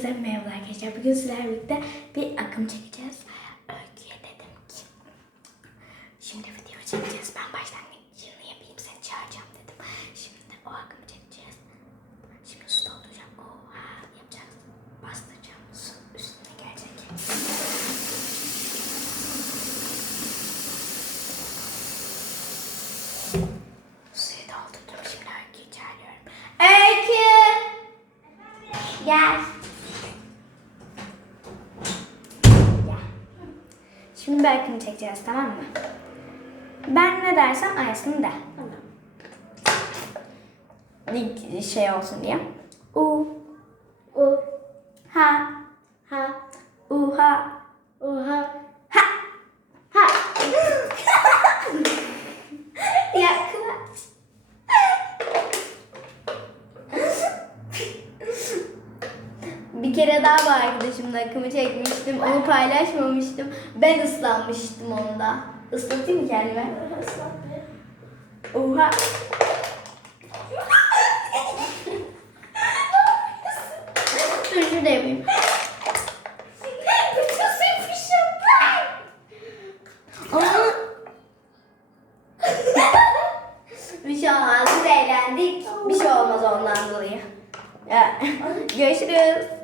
Herkese merhaba arkadaşlar. Bugün sizlerle birlikte bir akım çekeceğiz. Öykü'ye dedim ki şimdi video çekeceğiz. Ben başlangıcını yapayım seni çağıracağım dedim. Şimdi o akımı çekeceğiz. Şimdi su dolduracağım. Oha yapacağız. Bastıracağım. Su üstüne gelecek. Suyu doldurdum. Şimdi Öykü'yü çağırıyorum. Öykü! Gel. Şimdi akım çekeceğiz tamam mı? Ben ne dersem aynısını de. Bir şey olsun diye. U. U. Ha. Ha. U ha. U. Ha. Ha. Yaklaş. Bir kere daha bu arkadaşımla akımı çekmiştim. Onu paylaşmamıştım. Ben ıslanmıştım onda. Islatayım mı kendime? Oha. Dur şurada yapayım. Bir şey olmaz. Biz eğlendik. Bir şey olmaz ondan dolayı. Görüşürüz.